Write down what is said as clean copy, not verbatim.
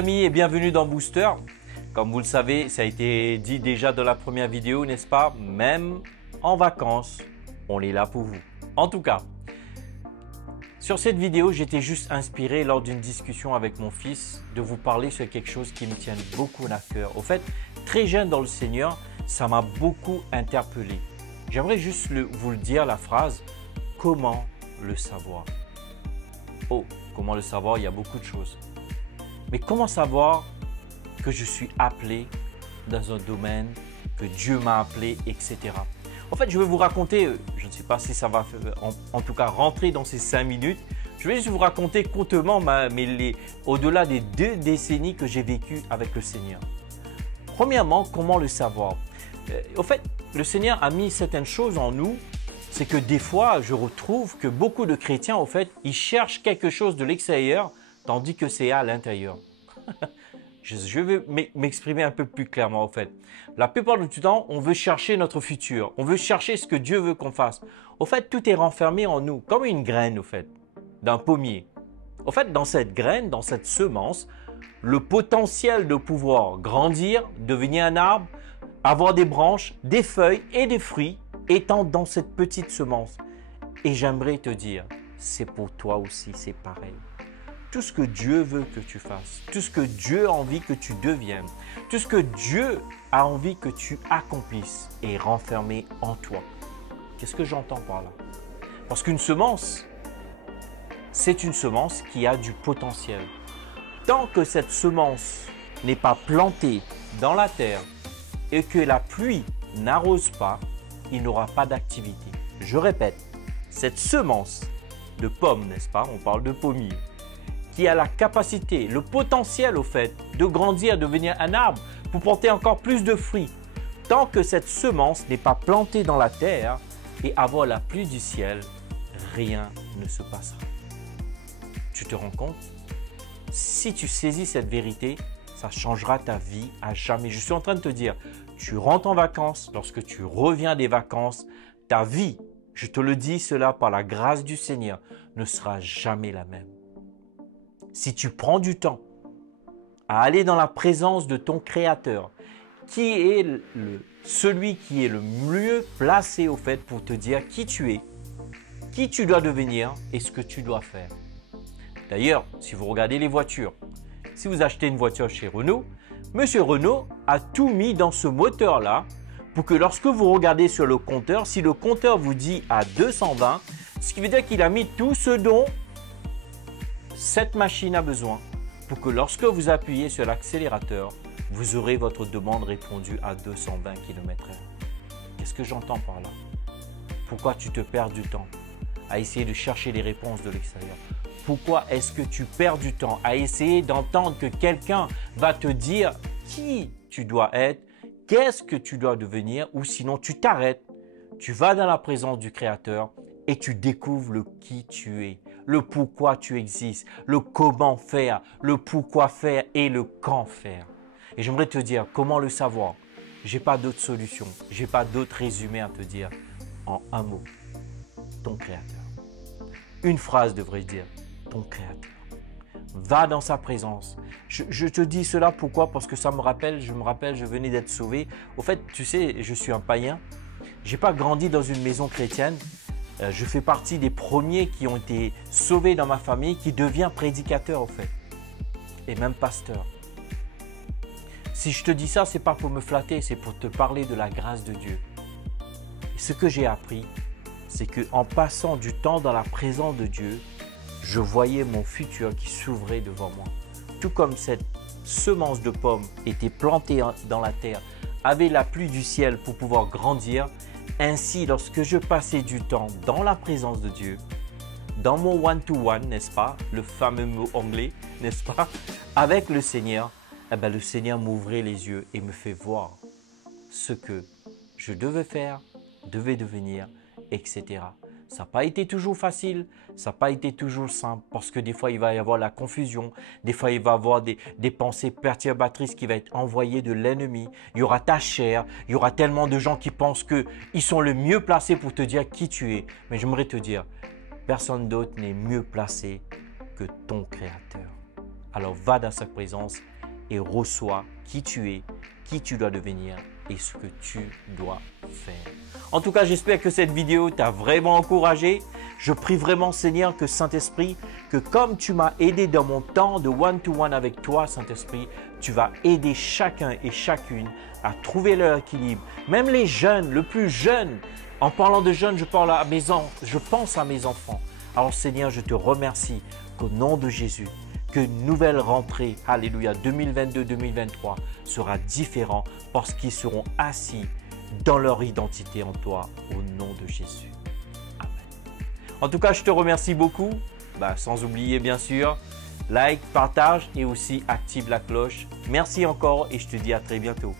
amis et bienvenue dans Booster. Comme vous le savez, ça a été dit déjà dans la première vidéo, n'est-ce pas? Même en vacances, on est là pour vous. En tout cas, sur cette vidéo, j'étais juste inspiré lors d'une discussion avec mon fils de vous parler sur quelque chose qui me tient beaucoup à cœur. Au fait, très jeune dans le Seigneur, ça m'a beaucoup interpellé. J'aimerais juste vous le dire, la phrase « Comment le savoir ?» Oh, comment le savoir? Il y a beaucoup de choses. Mais comment savoir que je suis appelé dans un domaine, que Dieu m'a appelé, etc. En fait, je vais vous raconter, je ne sais pas si ça va en tout cas rentrer dans ces 5 minutes, je vais juste vous raconter courtement au-delà des 2 décennies que j'ai vécues avec le Seigneur. Premièrement, comment le savoir? Au fait, le Seigneur a mis certaines choses en nous. C'est que des fois, je retrouve que beaucoup de chrétiens, au fait, ils cherchent quelque chose de l'extérieur, tandis que c'est à l'intérieur. Je vais m'exprimer un peu plus clairement, au fait. La plupart du temps, on veut chercher notre futur. On veut chercher ce que Dieu veut qu'on fasse. Au fait, tout est renfermé en nous, comme une graine, au fait, d'un pommier. Au fait, dans cette graine, dans cette semence, le potentiel de pouvoir grandir, devenir un arbre, avoir des branches, des feuilles et des fruits, étant dans cette petite semence. Et j'aimerais te dire, c'est pour toi aussi, c'est pareil. Tout ce que Dieu veut que tu fasses, tout ce que Dieu a envie que tu deviennes, tout ce que Dieu a envie que tu accomplisses est renfermé en toi. Qu'est-ce que j'entends par là? Parce qu'une semence, c'est une semence qui a du potentiel. Tant que cette semence n'est pas plantée dans la terre et que la pluie n'arrose pas, il n'aura pas d'activité. Je répète, cette semence de pomme, n'est-ce pas? On parle de pommier, qui a la capacité, le potentiel au fait, de grandir, de devenir un arbre pour porter encore plus de fruits. Tant que cette semence n'est pas plantée dans la terre et avoir la pluie du ciel, rien ne se passera. Tu te rends compte? Si tu saisis cette vérité, ça changera ta vie à jamais. Je suis en train de te dire, tu rentres en vacances, lorsque tu reviens des vacances, ta vie, je te le dis cela par la grâce du Seigneur, ne sera jamais la même. Si tu prends du temps à aller dans la présence de ton Créateur, qui est celui qui est le mieux placé au fait pour te dire qui tu es, qui tu dois devenir et ce que tu dois faire. D'ailleurs, si vous regardez les voitures, si vous achetez une voiture chez Renault, Monsieur Renault a tout mis dans ce moteur-là pour que lorsque vous regardez sur le compteur, si le compteur vous dit à 220, ce qui veut dire qu'il a mis tout ce dont cette machine a besoin pour que lorsque vous appuyez sur l'accélérateur, vous aurez votre demande répondue à 220 km/h. Qu'est-ce que j'entends par là? Pourquoi tu te perds du temps à essayer de chercher les réponses de l'extérieur? Pourquoi est-ce que tu perds du temps à essayer d'entendre que quelqu'un va te dire qui tu dois être, qu'est-ce que tu dois devenir, ou sinon tu t'arrêtes, tu vas dans la présence du Créateur et tu découvres le qui tu es, le pourquoi tu existes, le comment faire, le pourquoi faire et le quand faire. Et j'aimerais te dire comment le savoir. Je n'ai pas d'autre solution, je n'ai pas d'autre résumé à te dire en un mot. Ton Créateur. Une phrase devrait dire ton Créateur. Va dans sa présence. Je te dis cela pourquoi? Parce que ça me rappelle, je venais d'être sauvé. Au fait, tu sais, je suis un païen. Je n'ai pas grandi dans une maison chrétienne. Je fais partie des premiers qui ont été sauvés dans ma famille, qui devient prédicateur au fait. Et même pasteur. Si je te dis ça, ce n'est pas pour me flatter, c'est pour te parler de la grâce de Dieu. Et ce que j'ai appris, c'est qu'en passant du temps dans la présence de Dieu, je voyais mon futur qui s'ouvrait devant moi. Tout comme cette semence de pomme était plantée dans la terre, avait la pluie du ciel pour pouvoir grandir, ainsi lorsque je passais du temps dans la présence de Dieu, dans mon one-to-one, n'est-ce pas, le fameux mot anglais, n'est-ce pas, avec le Seigneur, eh bien, le Seigneur m'ouvrait les yeux et me fait voir ce que je devais faire, devais devenir, etc. Ça n'a pas été toujours facile, ça n'a pas été toujours simple parce que des fois, il va y avoir la confusion, des fois, il va y avoir des pensées perturbatrices qui vont être envoyées de l'ennemi. Il y aura ta chair, il y aura tellement de gens qui pensent qu'ils sont le mieux placés pour te dire qui tu es. Mais j'aimerais te dire, personne d'autre n'est mieux placé que ton Créateur. Alors va dans sa présence et reçois qui tu es, qui tu dois devenir et ce que tu dois faire. En tout cas, j'espère que cette vidéo t'a vraiment encouragé. Je prie vraiment, Seigneur, que Saint-Esprit, que comme tu m'as aidé dans mon temps de one-to-one avec toi, Saint-Esprit, tu vas aider chacun et chacune à trouver leur équilibre. Même les jeunes, le plus jeune. En parlant de jeunes, je pense à mes enfants. Alors Seigneur, je te remercie qu'au nom de Jésus, qu'une nouvelle rentrée, alléluia, 2022-2023 sera différente parce qu'ils seront assis dans leur identité en toi, au nom de Jésus. Amen. En tout cas, je te remercie beaucoup. Sans oublier, bien sûr, like, partage et aussi active la cloche. Merci encore et je te dis à très bientôt.